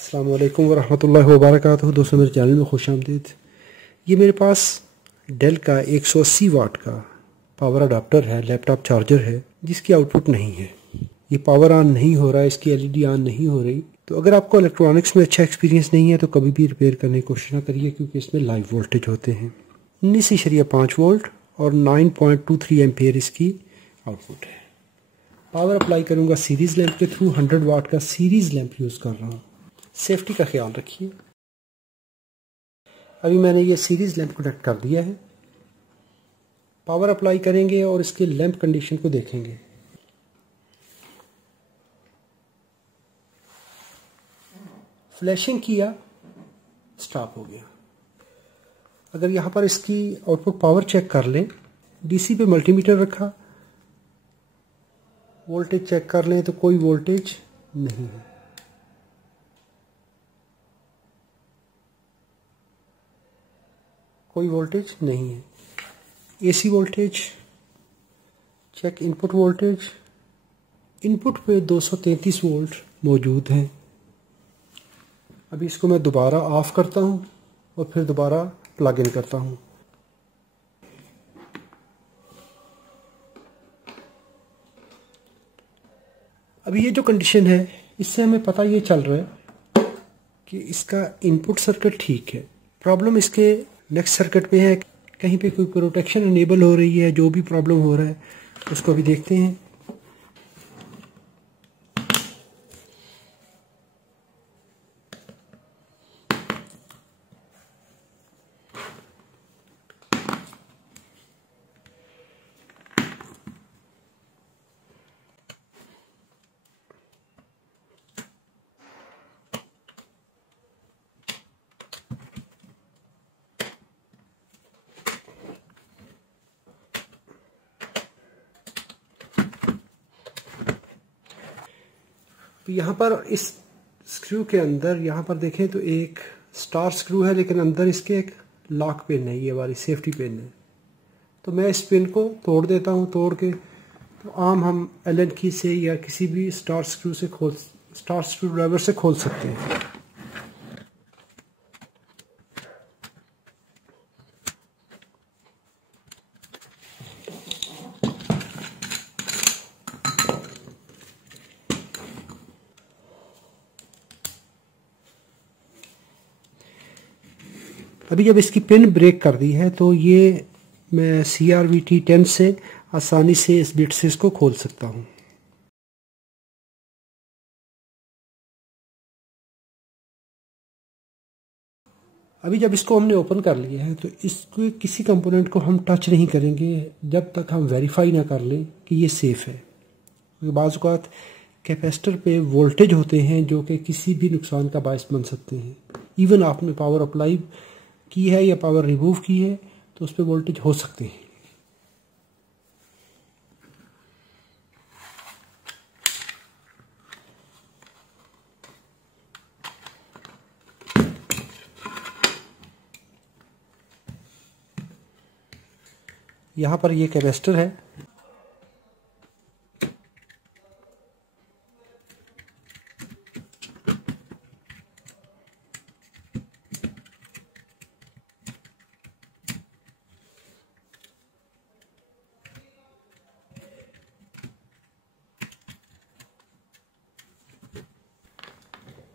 अस्सलाम वालेकुम वरहमतुल्लाहि वबरकातुहू। दोस्तों मेरे चैनल में खुश आमदीद। ये मेरे पास डेल का 180 वाट का पावर अडाप्टर है, लैपटॉप चार्जर है, जिसकी आउटपुट नहीं है। ये पावर ऑन नहीं हो रहा है, इसकी एलईडी ऑन नहीं हो रही। तो अगर आपको इलेक्ट्रॉनिक्स में अच्छा एक्सपीरियंस नहीं है तो कभी भी रिपेयर करने की कोशिश ना करिए, क्योंकि इसमें लाइव वोल्टेज होते हैं। 19.5 वोल्ट और 9.23 एम्पेयर इसकी आउटपुट है। पावर अप्लाई करूँगा सीरीज़ लैंप के थ्रू। 100 वाट का सीरीज़ लैंप यूज़ कर रहा हूँ। सेफ्टी का ख्याल रखिए। अभी मैंने ये सीरीज़ लैंप कनेक्ट कर दिया है। पावर अप्लाई करेंगे और इसके लैंप कंडीशन को देखेंगे। फ्लैशिंग किया, स्टॉप हो गया। अगर यहाँ पर इसकी आउटपुट पावर चेक कर लें, डीसी पे मल्टीमीटर रखा, वोल्टेज चेक कर लें तो कोई वोल्टेज नहीं है। कोई वोल्टेज नहीं है। AC voltage check, input voltage, input पे 233 वोल्ट मौजूद है। अभी इसको मैं दोबारा ऑफ करता हूँ और फिर दोबारा प्लग इन करता हूँ। अभी ये जो कंडीशन है, इससे हमें पता ये चल रहा है कि इसका इनपुट सर्किट ठीक है। प्रॉब्लम इसके नेक्स्ट सर्किट पे है, कहीं पे कोई प्रोटेक्शन इनेबल हो रही है। जो भी प्रॉब्लम हो रहा है उसको अभी देखते हैं। तो यहाँ पर इस स्क्रू के अंदर, यहाँ पर देखें तो एक स्टार स्क्रू है, लेकिन अंदर इसके एक लॉक पिन है, ये वाली सेफ्टी पिन है। तो मैं इस पिन को तोड़ देता हूँ। तोड़ के तो आम हम एलन की से या किसी भी स्टार स्क्रू ड्राइवर से खोल सकते हैं। अभी जब इसकी पिन ब्रेक कर दी है तो ये मैं CRVT 10 से आसानी से इस बिट से इसको खोल सकता हूँ। अभी जब इसको हमने ओपन कर लिया है तो इसको किसी कंपोनेंट को हम टच नहीं करेंगे जब तक हम वेरीफाई ना कर लें कि ये सेफ़ है। क्योंकि बाज़ औक़ात कैपेसिटर पे वोल्टेज होते हैं जो कि किसी भी नुकसान का बायस बन सकते हैं। इवन आपने पावर अप्लाई की है या पावर रिमूव की है तो उस पर वोल्टेज हो सकते हैं। यहाँ पर ये कैपेसिटर है।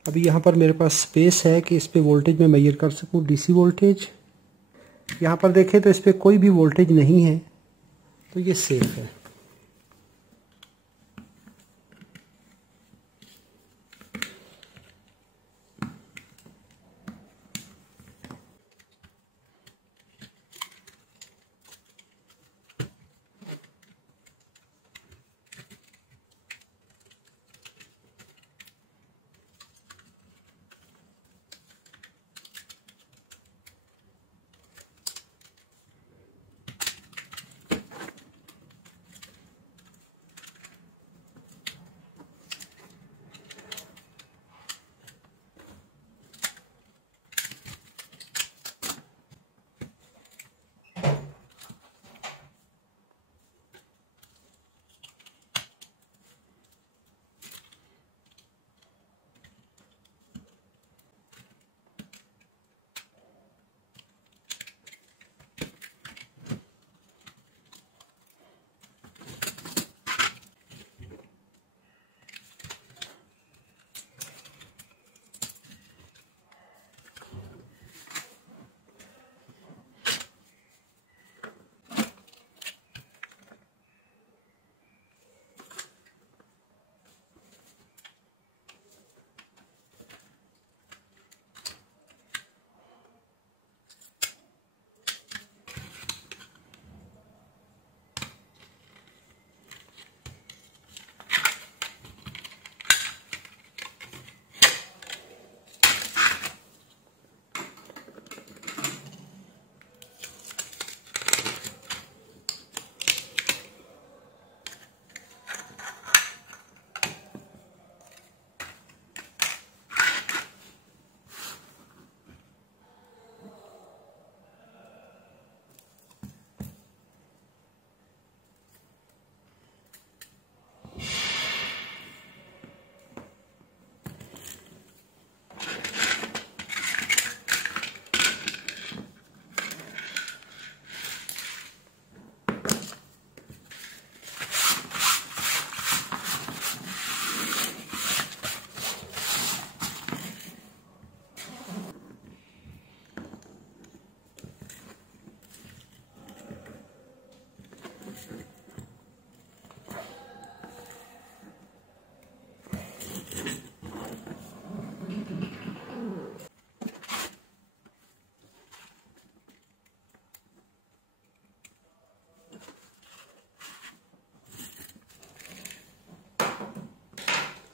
अभी यहाँ पर मेरे पास स्पेस है कि इस पे वोल्टेज मैं मेजर कर सकूँ, डीसी वोल्टेज। यहाँ पर देखें तो इस पे कोई भी वोल्टेज नहीं है, तो ये सेफ है।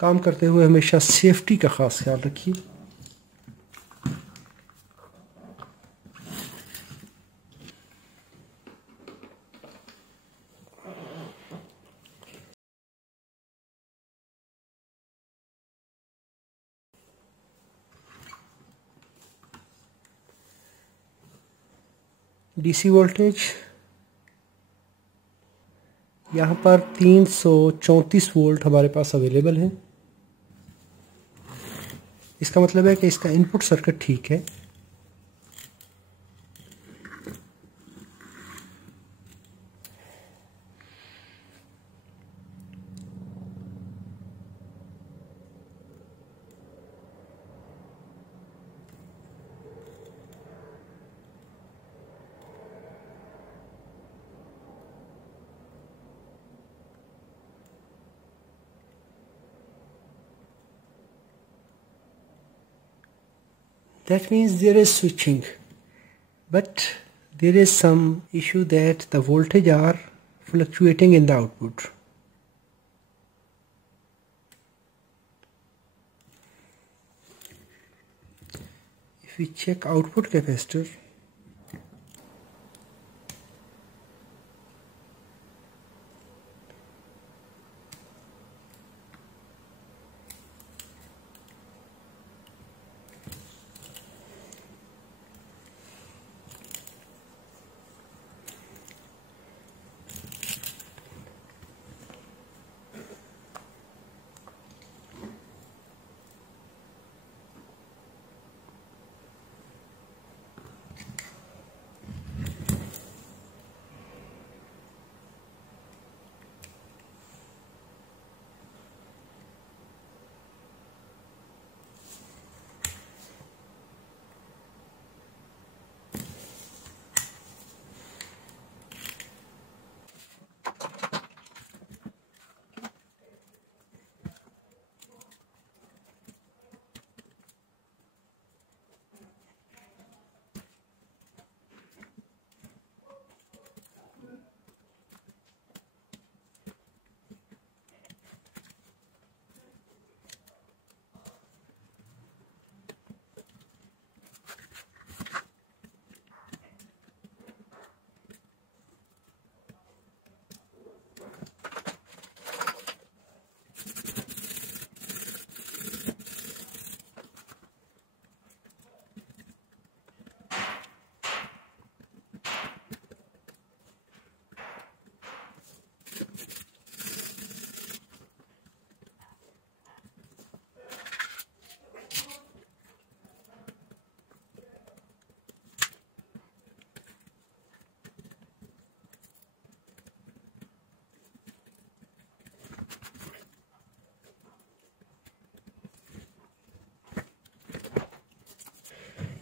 काम करते हुए हमेशा सेफ्टी का ख़ास ख्याल रखिए। डीसी वोल्टेज यहाँ पर 334 वोल्ट हमारे पास अवेलेबल है। इसका मतलब है कि इसका इनपुट सर्किट ठीक है। That means there is switching, but there is some issue that the voltage are fluctuating in the output. If we check output capacitor,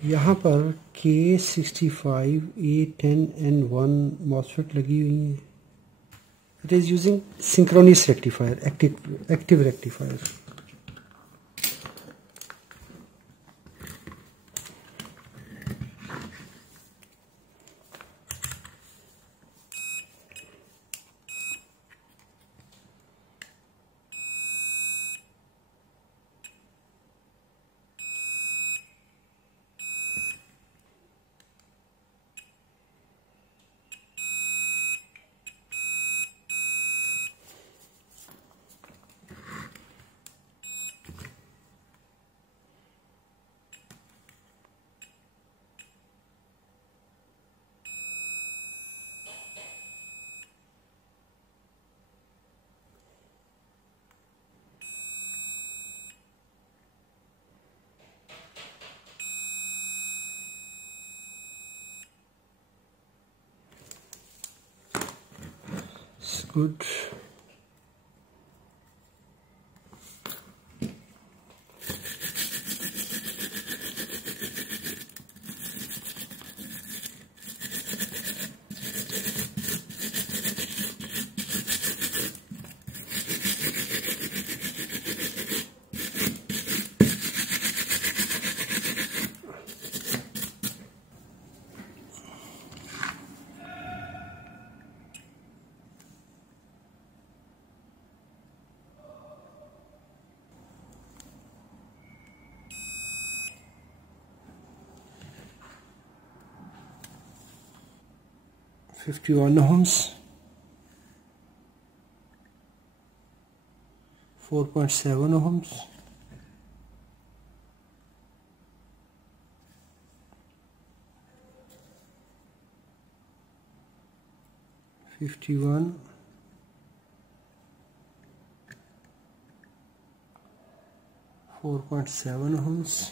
यहाँ पर K65A10N1 MOSFET लगी हुई है। It is using synchronous rectifier, active rectifier. It's good. 51 ohms, 4.7 ohms, 51, 4.7 ohms,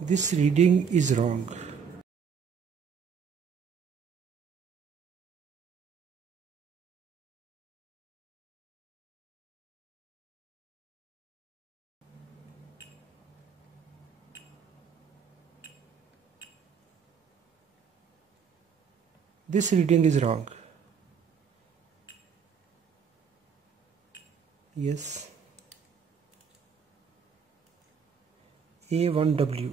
this reading is wrong. This reading is wrong. Yes. A1W.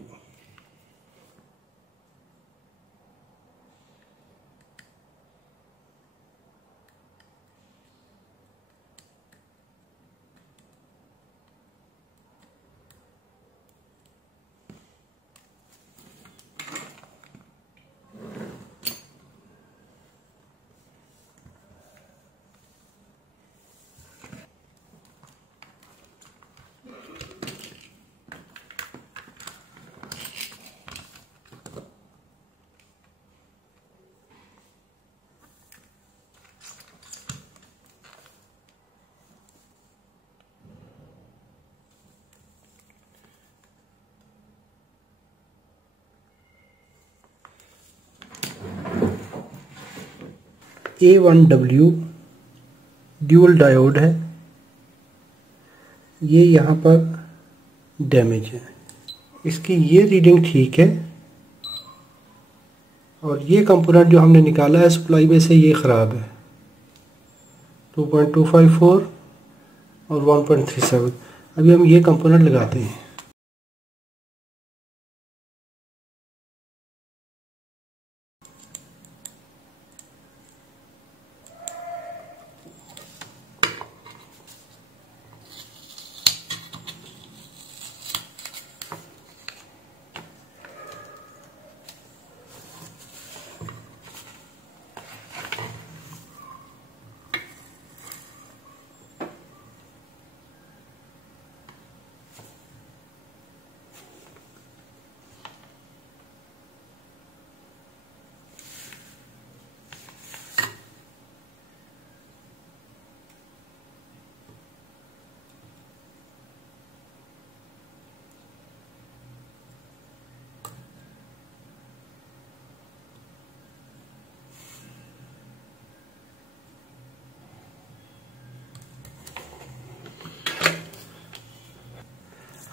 A1W dual diode है, ये यहाँ पर damage है। इसकी ये रीडिंग ठीक है और ये कंपोनेंट जो हमने निकाला है सप्लाई में से ये ख़राब है। 2.254 और 1.37। अभी हम ये कंपोनेंट लगाते हैं।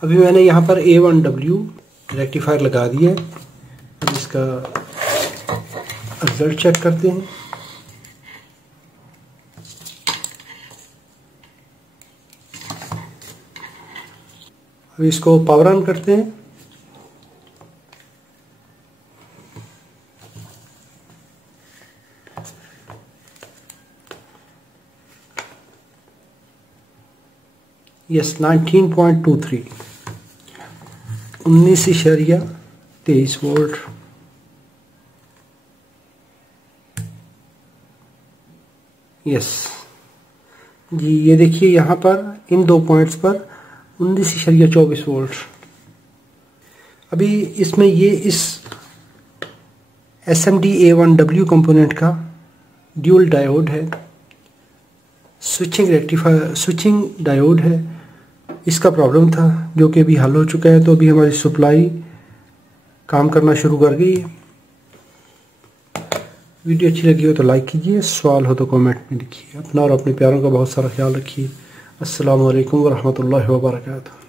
अभी मैंने यहाँ पर A1W रेक्टिफायर लगा दिया है। अब इसका रिजल्ट चेक करते हैं। अब इसको पावर ऑन करते हैं। Yes 19.23 19.23 volt. यस जी, ये देखिए यहाँ पर इन दो पॉइंट्स पर 19.24 वोल्ट। अभी इसमें ये इस SMD A1W कंपोनेंट का ड्यूल डायोड है, स्विचिंग डायोड है। इसका प्रॉब्लम था जो कि अभी हल हो चुका है। तो अभी हमारी सप्लाई काम करना शुरू कर गई है। वीडियो अच्छी लगी हो तो लाइक कीजिए, सवाल हो तो कमेंट में लिखिए। अपना और अपने प्यारों का बहुत सारा ख्याल रखिए। अस्सलामु अलैकुम वरहमतुल्लाहि वबरकातुहू।